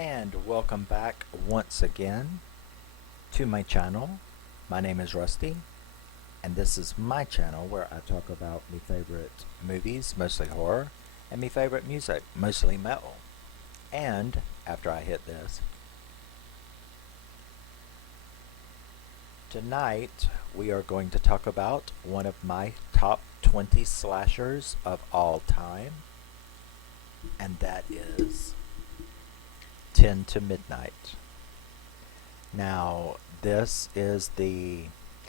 And welcome back once again to my channel. My name is Rusty, and this is my channel where I talk about my favorite movies, mostly horror, and my favorite music, mostly metal. And after I hit this, tonight we are going to talk about one of my top 20 slashers of all time, and that is 10 to Midnight. Now, this is the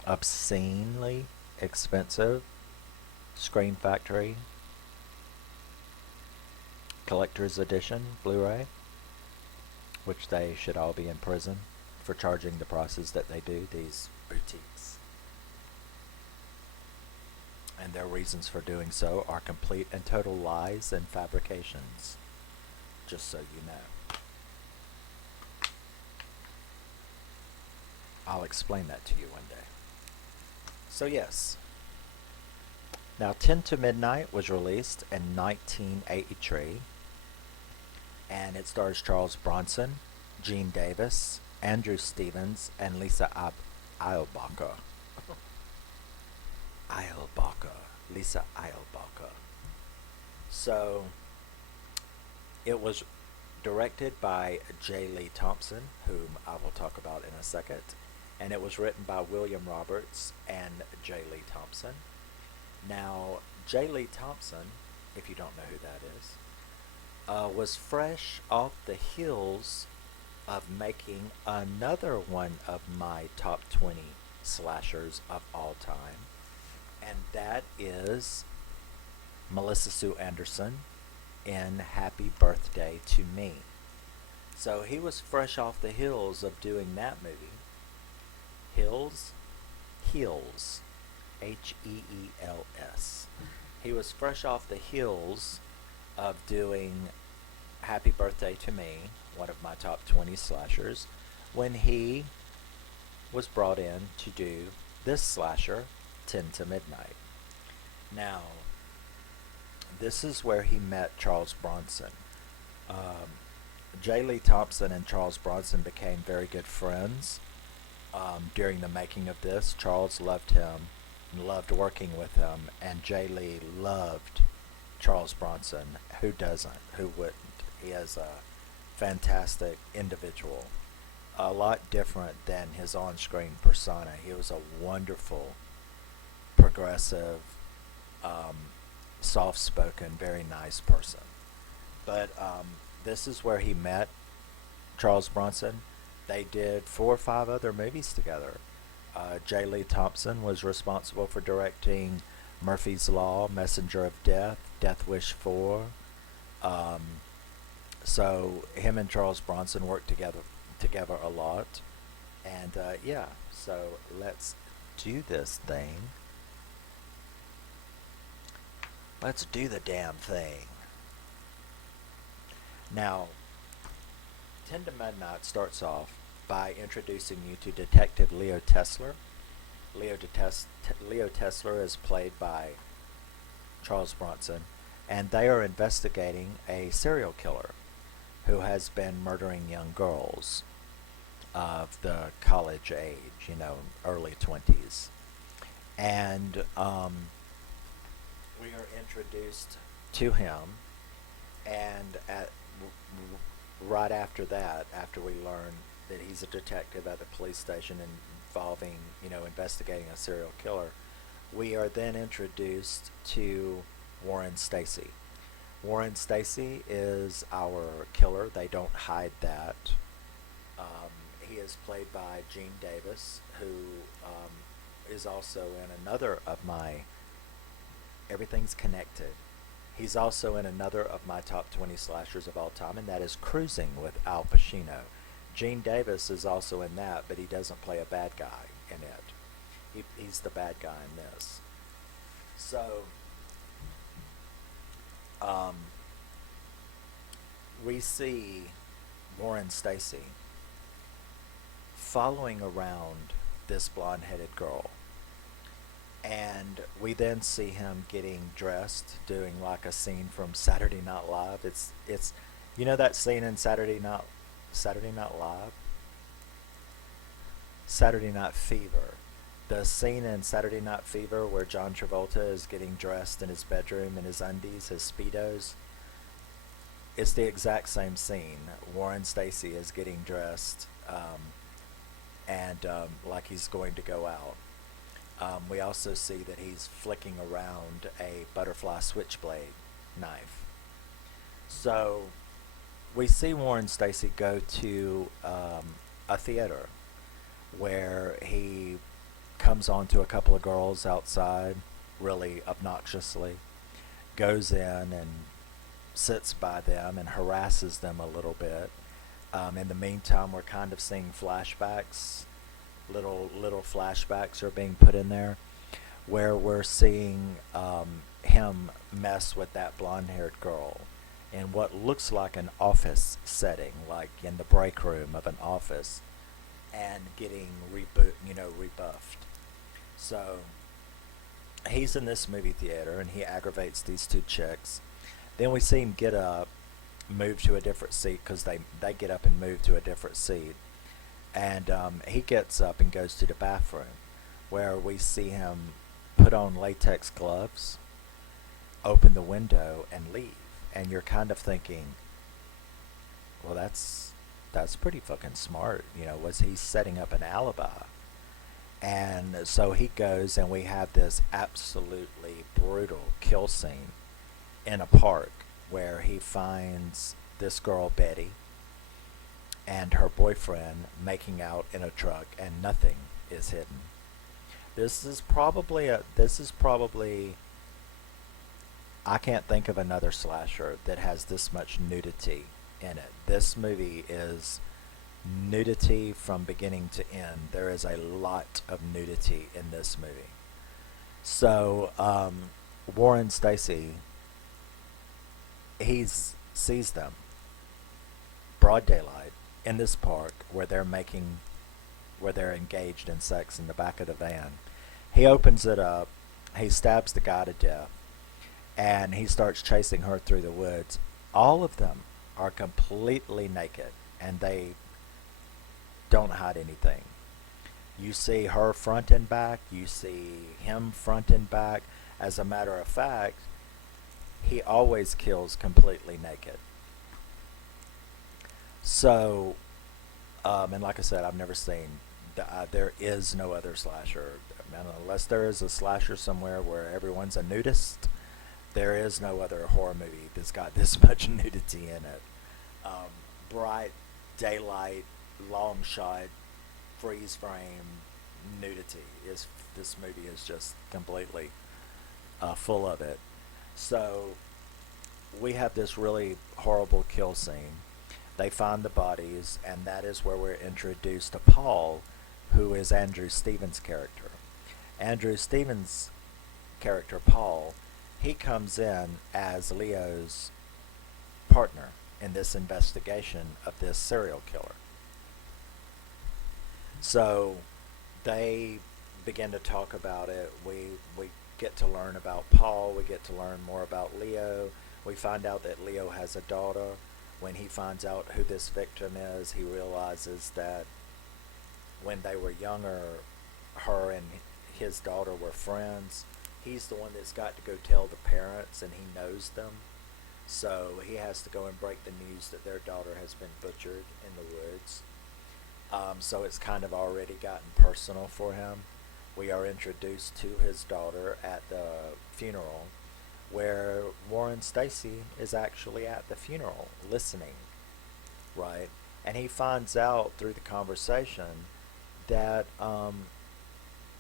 obscenely expensive Scream Factory Collector's Edition Blu-ray, which they should all be in prison for charging the prices that they do, these boutiques. And their reasons for doing so are complete and total lies and fabrications, just so you know. I'll explain that to you one day. So yes. Now 10 to Midnight was released in 1983, and it stars Charles Bronson, Gene Davis, Andrew Stevens, and Lisa Eilbacher. Lisa Eilbacher. So it was directed by J. Lee Thompson, whom I will talk about in a second, and it was written by William Roberts and J. Lee Thompson. Now, J. Lee Thompson, if you don't know who that is, was fresh off the heels of making another one of my top 20 slashers of all time, and that is Melissa Sue Anderson in Happy Birthday to Me. So he was fresh off the heels of doing that movie. Heels? Heels. He was fresh off the heels of doing Happy Birthday to Me, one of my top 20 slashers, when he was brought in to do this slasher, 10 to Midnight. Now, this is where he met Charles Bronson. J. Lee Thompson and Charles Bronson became very good friends during the making of this. Charles loved him, loved working with him, and J. Lee loved Charles Bronson. Who doesn't? Who wouldn't? He is a fantastic individual, a lot different than his on-screen persona. He was a wonderful, progressive, soft-spoken, very nice person. But this is where he met Charles Bronson. They did 4 or 5 other movies together. J. Lee Thompson was responsible for directing Murphy's Law, Messenger of Death, Death Wish 4. So him and Charles Bronson worked together a lot. And yeah, so let's do this thing. Let's do the damn thing. Now, 10 to Midnight starts off by introducing you to Detective Leo Tesler. Leo Tesler is played by Charles Bronson, and they are investigating a serial killer who has been murdering young girls of the college age, early 20s. And we are introduced to him, and right after that, after we learn that he's a detective at the police station involving, investigating a serial killer, we are then introduced to Warren Stacy. Warren Stacy is our killer. They don't hide that. He is played by Gene Davis, who is also in another of my... Everything's connected. He's also in another of my top 20 slashers of all time, and that is Cruising with Al Pacino. Gene Davis is also in that, but he doesn't play a bad guy in it. He's the bad guy in this. So, we see Warren Stacy following around this blonde-headed girl. And we then see him getting dressed, doing like a scene from Saturday Night Live. It's that scene in Saturday Night Saturday Night Live? Saturday Night Fever. The scene in Saturday Night Fever where John Travolta is getting dressed in his bedroom in his undies, his Speedos. It's the exact same scene. Warren Stacy is getting dressed, and like he's going to go out. We also see that he's flicking around a butterfly switchblade knife. So we see Warren Stacy go to a theater where he comes on to a couple of girls outside, really obnoxiously, goes in and sits by them and harasses them a little bit. In the meantime, we're kind of seeing flashbacks. Little flashbacks are being put in there, where we're seeing him mess with that blonde-haired girl in what looks like an office setting, like in the break room of an office, and getting rebuffed. So he's in this movie theater and he aggravates these two chicks. Then we see him get up, move to a different seat because they get up and move to a different seat. And he gets up and goes to the bathroom where we see him put on latex gloves, open the window, and leave. And you're kind of thinking, well, that's pretty fucking smart. Was he setting up an alibi? And so he goes, and we have this absolutely brutal kill scene in a park where he finds this girl Betty and her boyfriend making out in a truck, and nothing is hidden. This is probably I can't think of another slasher that has this much nudity in it. This movie is nudity from beginning to end. There is a lot of nudity in this movie. So Warren Stacy, he sees them broad daylight in this park where they're engaged in sex in the back of the van. He opens it up, he stabs the guy to death, and he starts chasing her through the woods. All of them are completely naked, and they don't hide anything. You see her front and back, you see him front and back. As a matter of fact, he always kills completely naked. So, and like I said, I've never seen, there is no other slasher. I mean, unless there is a slasher somewhere where everyone's a nudist, there is no other horror movie that's got this much nudity in it. Bright daylight, long shot, freeze frame nudity. This movie is just completely full of it. So we have this really horrible kill scene. They find the bodies, and that is where we're introduced to Paul, who is Andrew Stevens' character. Andrew Stevens' character, Paul, he comes in as Leo's partner in this investigation of this serial killer. So they begin to talk about it. We get to learn about Paul. We get to learn more about Leo. We find out that Leo has a daughter. When he finds out who this victim is, he realizes that when they were younger, her and his daughter were friends. He's the one that's got to go tell the parents, and he knows them. So he has to go and break the news that their daughter has been butchered in the woods. So it's kind of already gotten personal for him. We are introduced to his daughter at the funeral, where Warren Stacy is actually at the funeral listening, right? And he finds out through the conversation that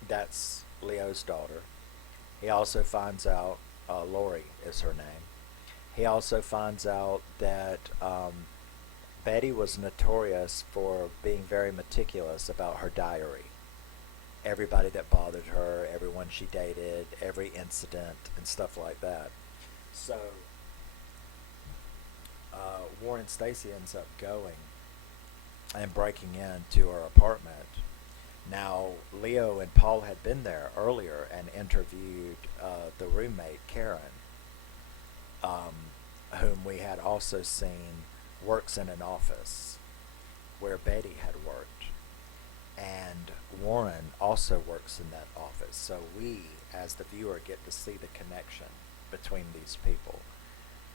that's Leo's daughter. He also finds out Lori is her name. He also finds out that Betty was notorious for being very meticulous about her diary. Everybody that bothered her, everyone she dated, every incident, and stuff like that. So Warren Stacy ends up going and breaking into her apartment. Now, Leo and Paul had been there earlier and interviewed the roommate, Karen, whom we had also seen works in an office. where Betty had worked. And Warren also works in that office. So we, as the viewer, get to see the connection between these people.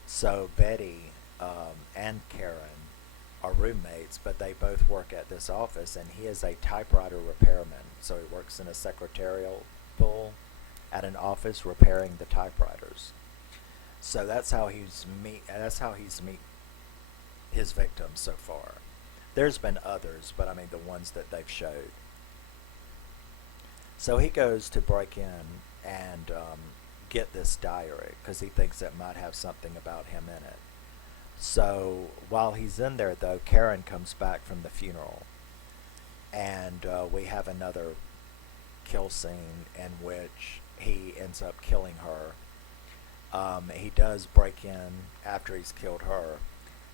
So Betty and Karen are roommates, but they both work at this office, and he is a typewriter repairman. So he works in a secretarial pool at an office repairing the typewriters. So that's how he's meet his victims so far. There's been others, but I mean the ones that they've showed. So he goes to break in and get this diary because he thinks it might have something about him in it. So while he's in there, though, Karen comes back from the funeral, and we have another kill scene in which he ends up killing her. He does break in after he's killed her.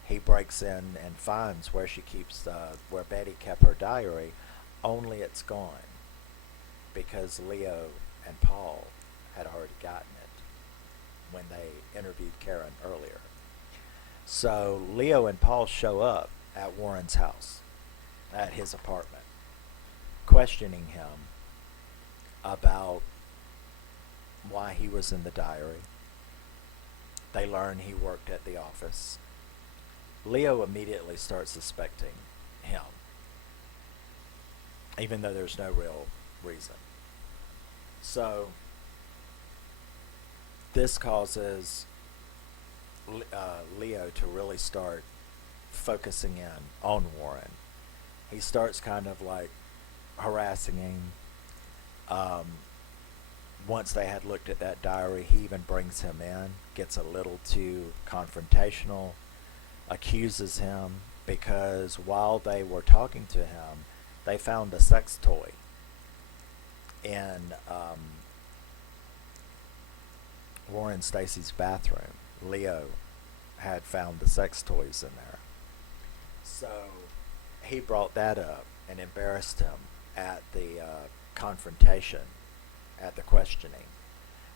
He breaks in and finds where she keeps, where Betty kept her diary, only it's gone because Leo and Paul had already gotten it when they interviewed Karen earlier. So Leo and Paul show up at Warren's house, at his apartment, questioning him about why he was in the diary. They learn he worked at the office. Leo immediately starts suspecting him, even though there's no real reason. So this causes Leo to really start focusing in on Warren. He starts kind of like harassing him. Once they had looked at that diary, he even brings him in, gets a little too confrontational, accuses him because while they were talking to him, they found a sex toy in Warren Stacy's bathroom. Leo had found the sex toys in there. So he brought that up and embarrassed him at the confrontation, at the questioning.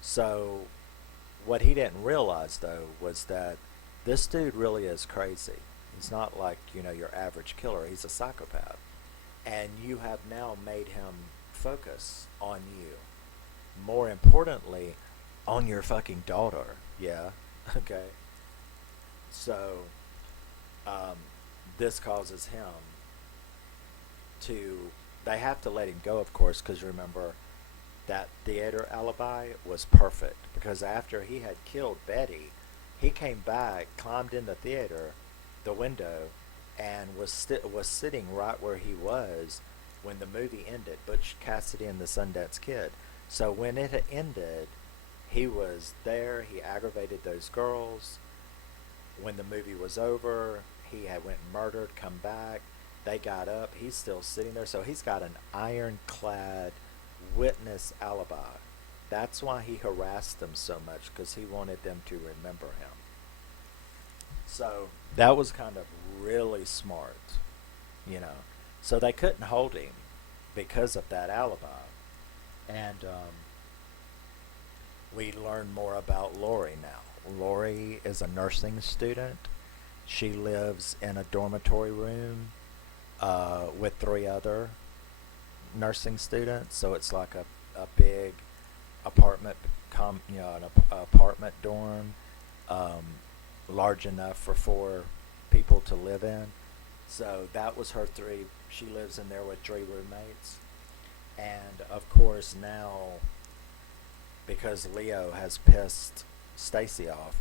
So what he didn't realize, though, was that this dude really is crazy. He's not like, your average killer. He's a psychopath. And you have now made him focus on you. More importantly, on your fucking daughter. Yeah. Okay. So, this causes him to... They have to let him go, of course, because remember, that theater alibi was perfect. Because after he had killed Betty, he came back, climbed in the theater, the window, and was sitting right where he was when the movie ended. Butch Cassidy and the Sundance Kid. So when it had ended, he was there. He aggravated those girls. When the movie was over, he had went and murdered, come back. They got up. He's still sitting there. So he's got an ironclad witness alibi. That's why he harassed them so much, because he wanted them to remember him. So that was kind of really smart, So they couldn't hold him because of that alibi. And we learn more about Lori now. Lori is a nursing student. She lives in a dormitory room with 3 other nursing students. So it's like a big apartment, an apartment dorm, large enough for 4 people to live in. So that was her 3. She lives in there with 3 roommates. And of course now, because Leo has pissed Stacy off,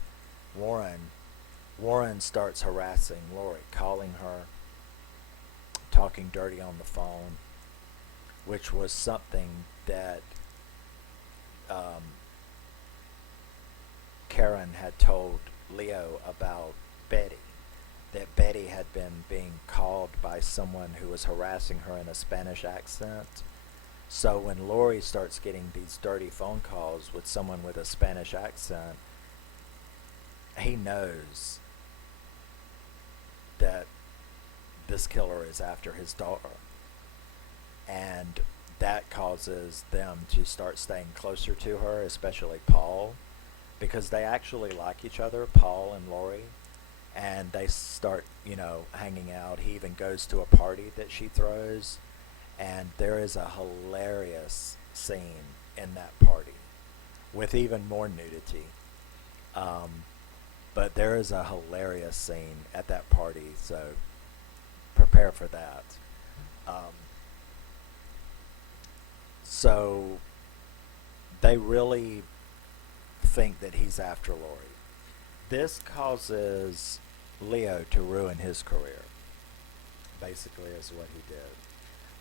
Warren starts harassing Lori, calling her, talking dirty on the phone, which was something that Karen had told Leo about Betty, that Betty had been being called by someone who was harassing her in a Spanish accent. So when Lori starts getting these dirty phone calls with someone with a Spanish accent, he knows that this killer is after his daughter. And that causes them to start staying closer to her, especially Paul, because they actually like each other, Paul and Lori. and they start, hanging out. He even goes to a party that she throws, and there is a hilarious scene in that party with even more nudity. Um, but there is a hilarious scene at that party, so prepare for that. Um, so they really think that he's after Lori. This causes Leo to ruin his career, basically, is what he did.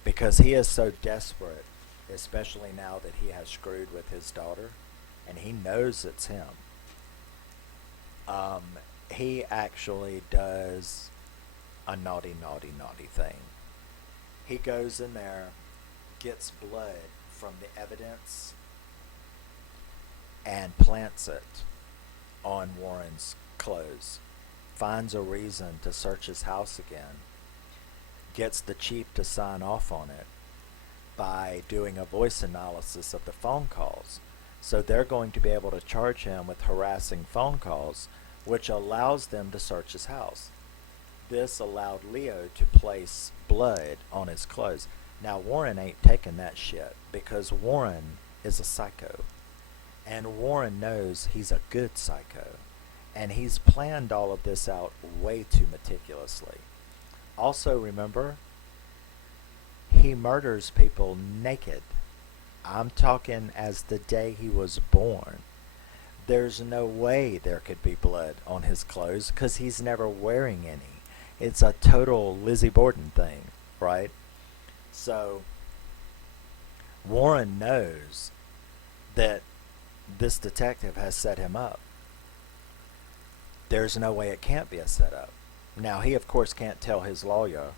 Because he is so desperate, especially now that he has screwed with his daughter, and he knows it's him. Um, he actually does a naughty, naughty, naughty thing. He goes in there, gets blood from the evidence, and plants it on Warren's clothes. Finds a reason to search his house again. Gets the chief to sign off on it by doing a voice analysis of the phone calls. So they're going to be able to charge him with harassing phone calls, which allows them to search his house. This allowed Leo to place blood on his clothes. Now Warren ain't taking that shit because Warren is a psycho. And Warren knows he's a good psycho. And he's planned all of this out way too meticulously. Also remember, he murders people naked. I'm talking as the day he was born. There's no way there could be blood on his clothes because he's never wearing any. It's a total Lizzie Borden thing, right? So Warren knows that this detective has set him up. There's no way it can't be a setup. Now, he of course can't tell his lawyer,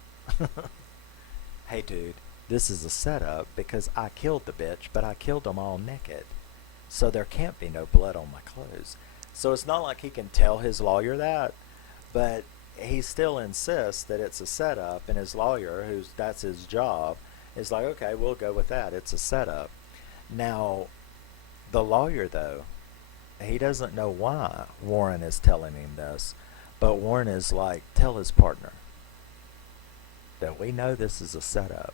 hey dude, this is a setup because I killed the bitch, but I killed them all naked. So there can't be no blood on my clothes. So it's not like he can tell his lawyer that, but he still insists that it's a setup, and his lawyer, that's his job, is like, okay, we'll go with that. It's a setup. Now, the lawyer, though, he doesn't know why Warren is telling him this, but Warren is like, tell his partner that we know this is a setup.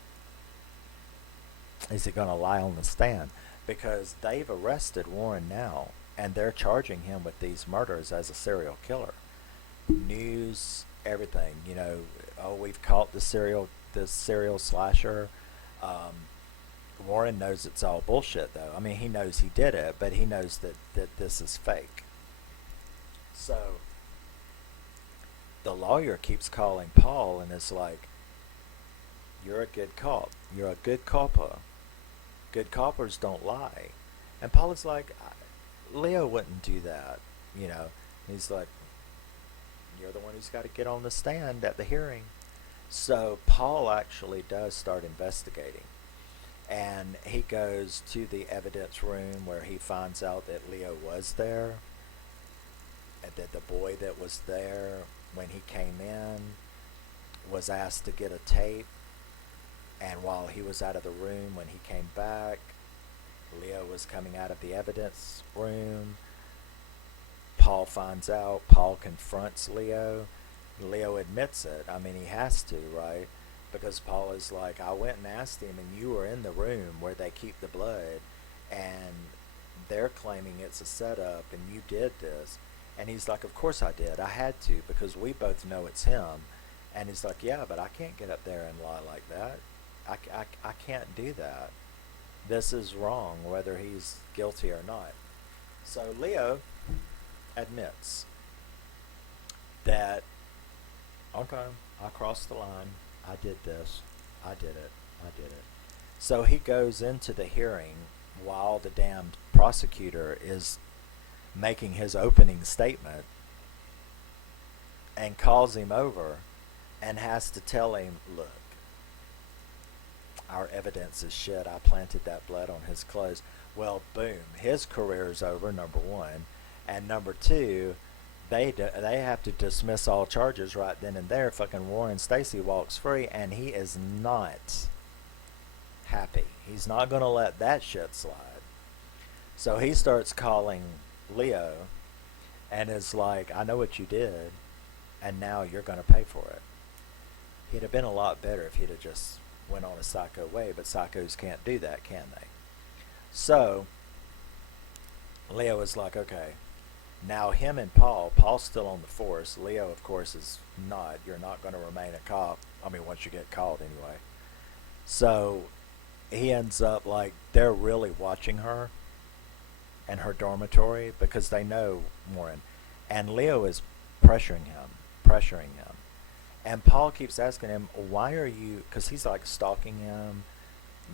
Is he going to lie on the stand? Because they've arrested Warren now, and they're charging him with these murders as a serial killer. News, everything, oh, we've caught the serial slasher. Warren knows it's all bullshit, though. I mean, he knows he did it, but he knows that this is fake. So the lawyer keeps calling Paul and is like, you're a good cop. You're a good copper. Good coppers don't lie. And Paul is like, Leo wouldn't do that. He's like, you're the one who's got to get on the stand at the hearing. So Paul actually does start investigating. And he goes to the evidence room where he finds out that Leo was there, and that the boy that was there when he came in was asked to get a tape. And while he was out of the room, when he came back, Leo was coming out of the evidence room. Paul finds out. Paul confronts Leo. Leo admits it. I mean, he has to, right? Because Paul is like, I went and asked him, and you were in the room where they keep the blood, and they're claiming it's a setup, and you did this. And he's like, of course I did. I had to, because we both know it's him. And he's like, yeah, but I can't get up there and lie like that. I can't do that. This is wrong, whether he's guilty or not. So Leo admits that, okay, I crossed the line. I did this. I did it. I did it. So he goes into the hearing while the damned prosecutor is making his opening statement, and calls him over and has to tell him, look, our evidence is shit. I planted that blood on his clothes. Well, boom, his career's over, number one. And number two, they have to dismiss all charges right then and there. Fucking Warren Stacy walks free, and he is not happy. He's not going to let that shit slide. So he starts calling Leo and is like, I know what you did, and now you're going to pay for it. He'd have been a lot better if he'd have just went on a psycho way, but psychos can't do that, can they? So Leo is like, okay, now him and Paul's still on the force. Leo, of course, is not. You're not going to remain a cop. I mean, once you get caught anyway. So he ends up like, they're really watching her in her dormitory because they know Warren. And Leo is pressuring him. And Paul keeps asking him, why are you, because he's like stalking him,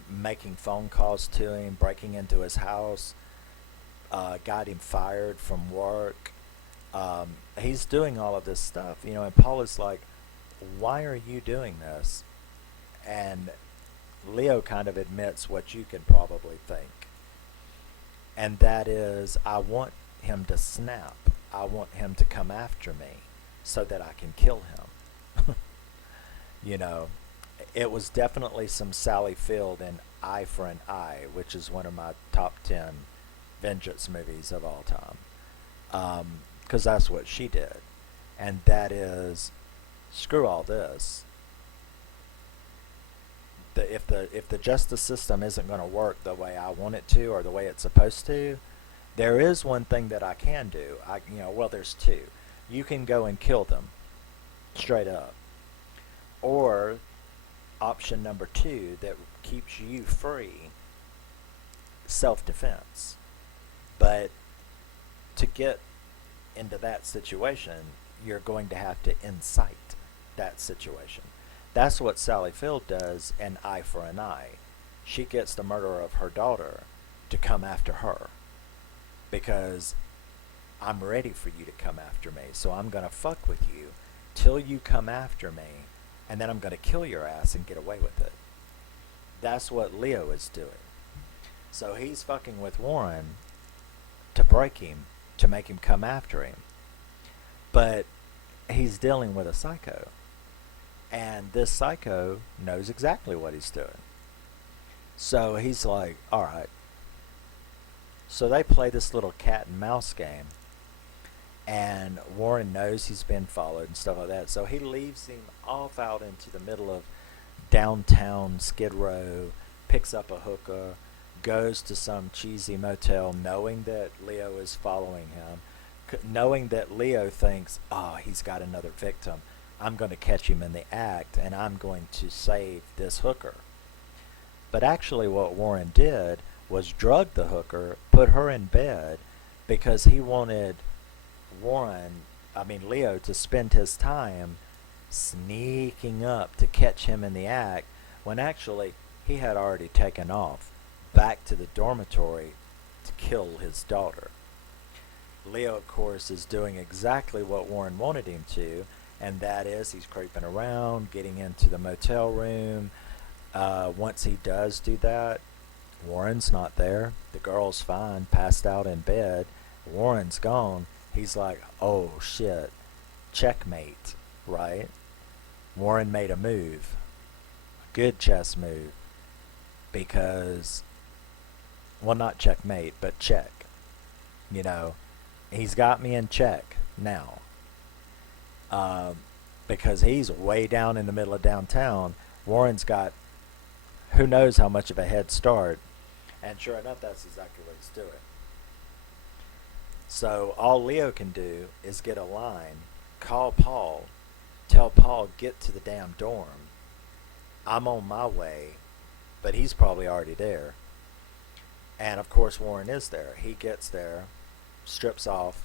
making phone calls to him, breaking into his house, got him fired from work. He's doing all of this stuff, and Paul is like, why are you doing this? And Leo kind of admits what you can probably think. And that is, I want him to snap. I want him to come after me so that I can kill him. It was definitely some Sally Field in Eye for an Eye, which is one of my top 10 vengeance movies of all time. Because that's what she did. And that is, screw all this. If the justice system isn't going to work the way I want it to or the way it's supposed to, there is one thing that I can do. There's two. You can go and kill them, straight up. Or option number 2 that keeps you free, self-defense. But to get into that situation, you're going to have to incite that situation. That's what Sally Field does in Eye for an Eye. She gets the murderer of her daughter to come after her because I'm ready for you to come after me, so I'm going to fuck with you till you come after me, and then I'm going to kill your ass and get away with it. That's what Leo is doing. So he's fucking with Warren to break him, to make him come after him. But he's dealing with a psycho. And this psycho knows exactly what he's doing. So he's like, alright. So they play this little cat and mouse game. And Warren knows he's been followed and stuff like that. So he leaves him off out into the middle of downtown Skid Row, picks up a hooker, goes to some cheesy motel knowing that Leo is following him, knowing that Leo thinks, he's got another victim. I'm going to catch him in the act, and I'm going to save this hooker. But actually what Warren did was drug the hooker, put her in bed, because he wanted Leo to spend his time sneaking up to catch him in the act, when actually he had already taken off back to the dormitory to kill his daughter. Leo, of course, is doing exactly what Warren wanted him to, and that is he's creeping around, getting into the motel room. Once he does do that, Warren's not there. The girl's fine, passed out in bed. Warren's gone. He's like, oh shit, checkmate, right? Warren made a move, a good chess move, because, well, not checkmate, but check. He's got me in check now. Because he's way down in the middle of downtown. Warren's got who knows how much of a head start. And sure enough, that's exactly what he's doing. So all Leo can do is get a line, call Paul, tell Paul, get to the damn dorm. I'm on my way, but he's probably already there. And of course Warren is there. He gets there, strips off,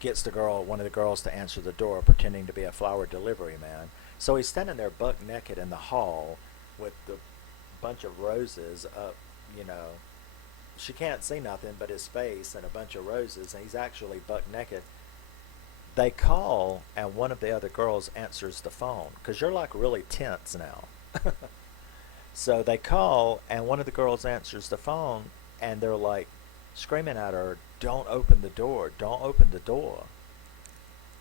gets one of the girls to answer the door, pretending to be a flower delivery man. So he's standing there buck naked in the hall with the bunch of roses up, She can't see nothing but his face and a bunch of roses, and he's actually buck naked. They call, and one of the other girls answers the phone, because you're like really tense now. So they call, and one of the girls answers the phone, and they're like screaming at her, don't open the door, don't open the door.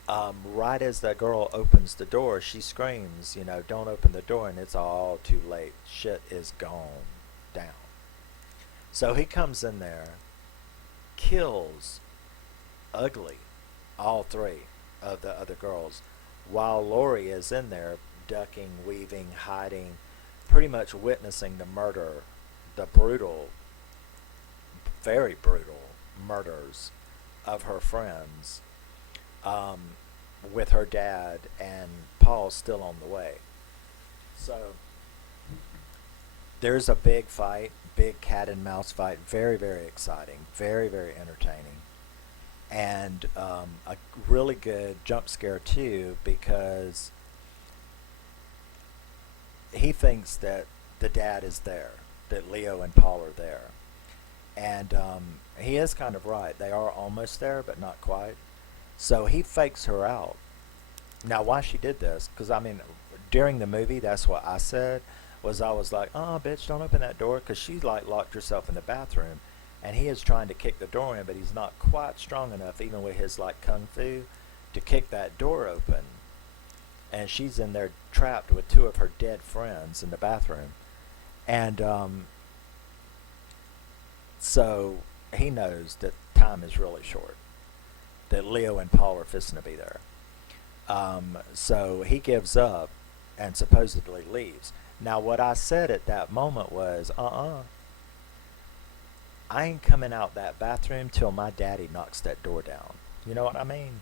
Right as that girl opens the door, she screams, don't open the door, and it's all too late. Shit is gone down. So he comes in there, kills ugly, all three of the other girls, while Lori is in there ducking, weaving, hiding, pretty much witnessing the murder, the brutal, very brutal murders of her friends, um, with her dad and Paul still on the way. So there's a big fight, big cat and mouse fight, very, very exciting, very, very entertaining, and a really good jump scare too, because he thinks that the dad is there, that Leo and Paul are there. And he is kind of right. They are almost there, but not quite. So he fakes her out. Now, why she did this? Because, I mean, during the movie, that's what I said, was I was like, oh, bitch, don't open that door, because she, like, locked herself in the bathroom. And he is trying to kick the door in, but he's not quite strong enough, even with his, like, kung fu, to kick that door open. And she's in there trapped with two of her dead friends in the bathroom. And so he knows that time is really short, that Leo and Paul are fisting to be there. So he gives up and supposedly leaves. Now, what I said at that moment was, I ain't coming out that bathroom till my daddy knocks that door down. You know what I mean?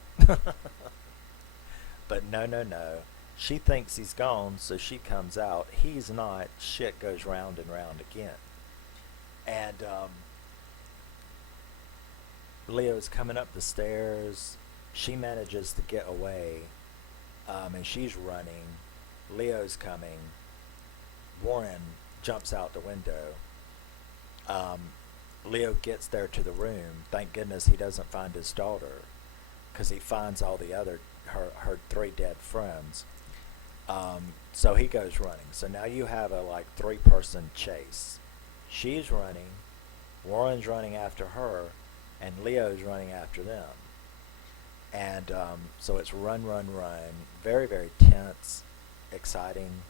But no, no, no. She thinks he's gone, so she comes out. He's not. Shit goes round and round again. And Leo's coming up the stairs. She manages to get away, and she's running. Leo's coming. Warren jumps out the window. Leo gets there to the room. Thank goodness he doesn't find his daughter, because he finds all the other her three dead friends. So he goes running. So now you have a like 3-person chase. She's running, Warren's running after her, and Leo's running after them. And so it's run, run, run. Very, very tense, exciting.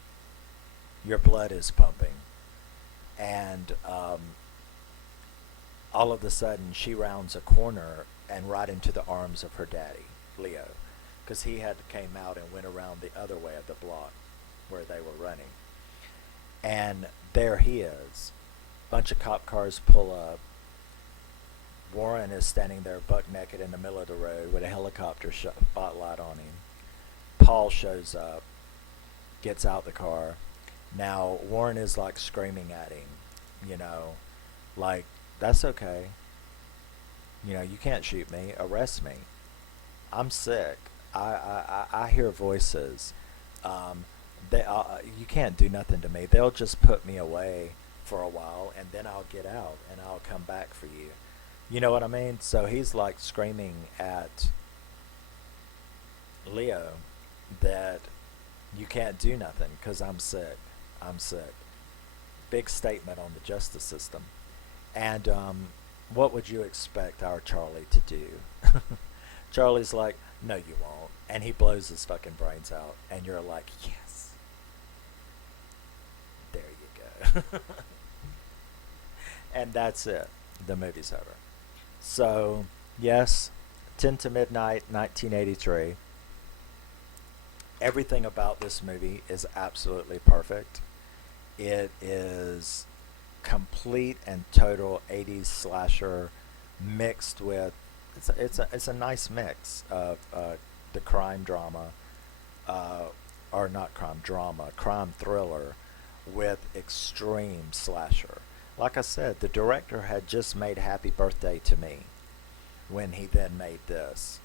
Your blood is pumping. And all of a sudden she rounds a corner and right into the arms of her daddy, Leo, because he had came out and went around the other way of the block where they were running. And there he is. Bunch of cop cars pull up. Warren is standing there buck naked in the middle of the road with a helicopter spotlight on him. Paul shows up, gets out the car. Now Warren is like screaming at him, you know, like, that's okay. You know, you can't shoot me. Arrest me. I'm sick. I hear voices. You can't do nothing to me. They'll just put me away for a while, and then I'll get out, and I'll come back for you. You know what I mean? So he's like screaming at Leo that you can't do nothing because I'm sick. I'm sick. Big statement on the justice system. And what would you expect our Charlie to do? Charlie's like, no, you won't. And he blows his fucking brains out. And you're like, yes. There you go. And that's it. The movie's over. So, yes, 10 to Midnight, 1983. Everything about this movie is absolutely perfect. It is complete and total 80s slasher mixed with, it's a nice mix of the crime drama, or not crime drama, crime thriller with extreme slasher. Like I said, the director had just made Happy Birthday to Me when he then made this.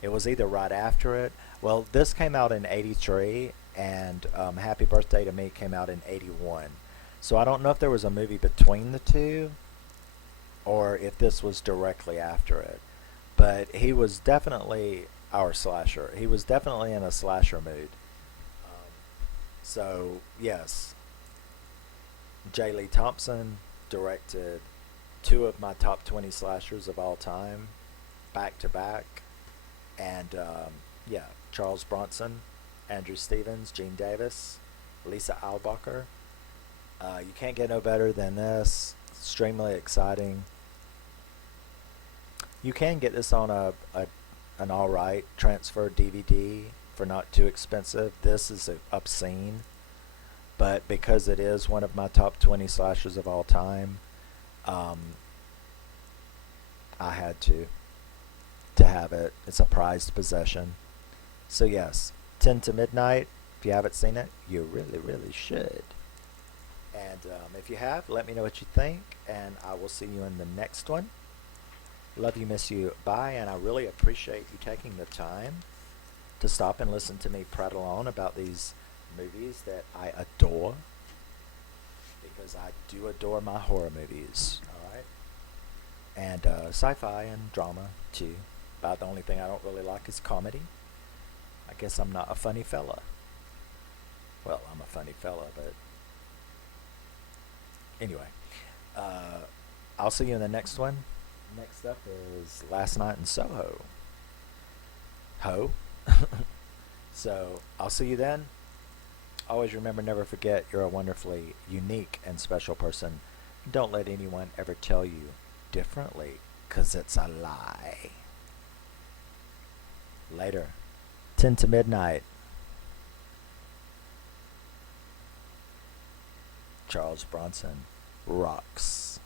It was either right after it. Well, this came out in 83, and Happy Birthday to Me came out in 81. So I don't know if there was a movie between the two, or if this was directly after it. But he was definitely our slasher. He was definitely in a slasher mood. So, yes. J. Lee Thompson directed 2 of my top 20 slashers of all time, back to back. And, yeah, Charles Bronson, Andrew Stevens, Gene Davis, Lisa Eilbacher. You can't get no better than this. Extremely exciting. You can get this on a an alright transfer DVD for not too expensive. This is obscene, but because it is one of my top 20 slashers of all time, um, I had to have it. It's a prized possession. So yes, 10 to Midnight. If you haven't seen it, you really, really should. And if you have, let me know what you think, and I will see you in the next one. Love you, miss you, bye, and I really appreciate you taking the time to stop and listen to me prattle on about these movies that I adore, because I do adore my horror movies, alright? And sci-fi and drama, too. About the only thing I don't really like is comedy. I guess I'm not a funny fella. Well, I'm a funny fella, but anyway. I'll see you in the next one. Next up is Last Night in Soho. So, I'll see you then. Always remember, never forget, you're a wonderfully unique and special person. Don't let anyone ever tell you differently, 'cause it's a lie. Later. 10 to Midnight. Charles Bronson rocks.